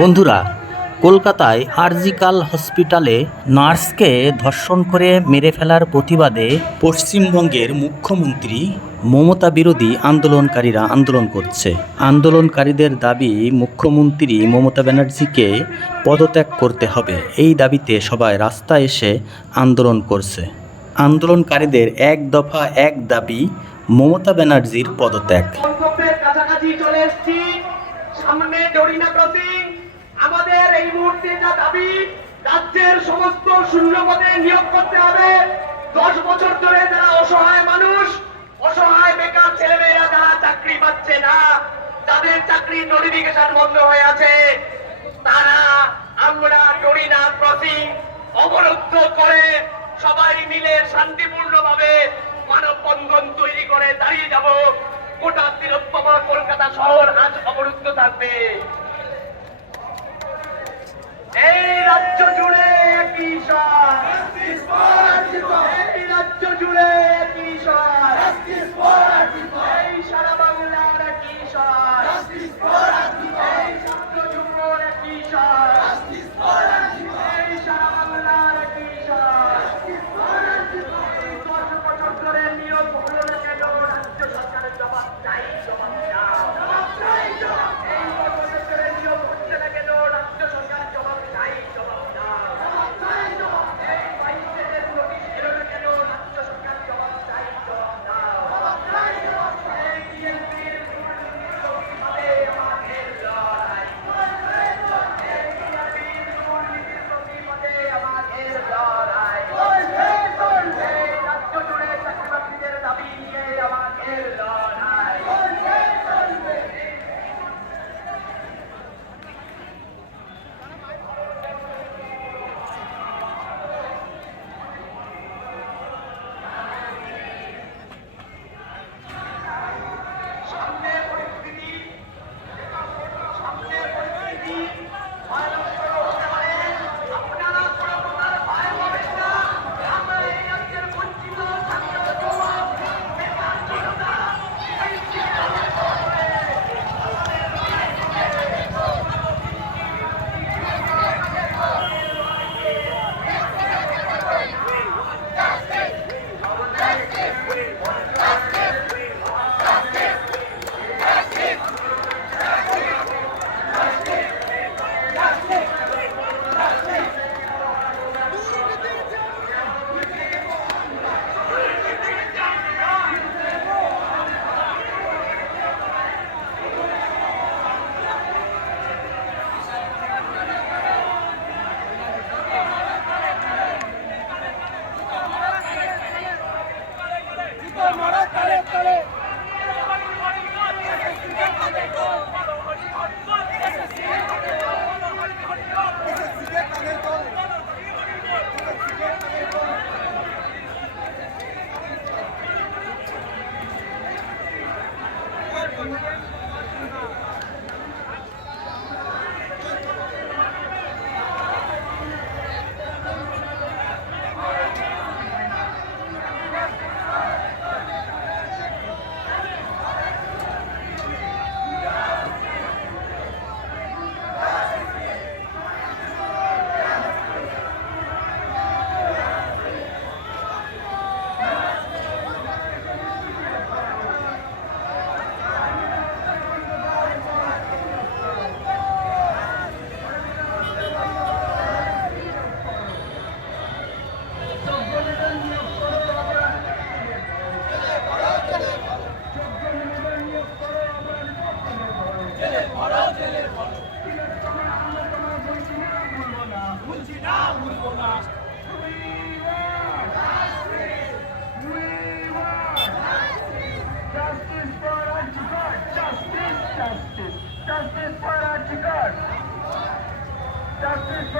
বন্ধুরা, কলকাতায় আরজিকার হসপিটালে নার্সকে ধর্ষণ করে মেরে ফেলার প্রতিবাদে পশ্চিমবঙ্গের মুখ্যমন্ত্রী মমতা বিরোধী আন্দোলনকারীরা আন্দোলন করছে। আন্দোলনকারীদের দাবি, মুখ্যমন্ত্রী মমতা ব্যানার্জিকে পদত্যাগ করতে হবে। এই দাবিতে সবাই রাস্তায় এসে আন্দোলন করছে। আন্দোলনকারীদের এক দফা এক দাবি, মমতা ব্যানার্জির পদত্যাগ। সামনে ডরিনা ক্রসিং, আমাদের এই মুহূর্তে যা দাবি, রাজ্যের সমস্ত শূন্য পদে নিয়োগ করতে হবে। 10 বছর ধরে যারা অসহায় মানুষ, অসহায় বেকার ছেলেমেয়েরা যারা চাকরি পাচ্ছে না, তাদের চাকরির নোটিফিকেশন বন্ধ হয়ে আছে, তারা আমরা ডরিনা ক্রসিং অবরুদ্ধ করে সবাই মিলে শান্তিপূর্ণভাবে মানববন্ধন তৈরি করে দাঁড়িয়ে যাব। গোটা বৃহত্তম কলকাতা শহর আজ অবরুদ্ধ থাকবে। এই রাজ্য জুড়ে একই স্বর, এই রাজ্য জুড়ে একই স্বর, এই সারা বাংলার একই স্বর, এই ছাত্র যুবর একই স্বর, এই সারা বাংলার একই স্বর। 10 বছর ধরে নিয়োগ হলো না কেন? রাজ্য সরকারের জবাব চাই, জবাব দাও। এই 10 বছর ধরে নিয়োগ হচ্ছে না কেন? রাজ্য সরকার জবাব চাই, জবাব দাও। এই 22 দিনের নোটিশ এলো না কেন? রাজ্য সরকার জবাব চাই, জবাব দাও। এই বিএনপির প্রতিবাদে আমাদের লড়াই, এই বিএনপির দুর্নীতির প্রতিবাদে আমাদের লড়াই, এই রাজ্য জুড়ে চাকরি-বাকরিদের দাবি নিয়ে আমাদের লড়াই। সামনে পরিস্থিতি ভয়ানক হতে পারে। আপনারা কোনো প্রকার ভয় পাবেন না। আমরা এই রাজ্যের বঞ্চিত ছাত্র যুবক, বেকার জনতা, এই শিক্ষাকে Justice for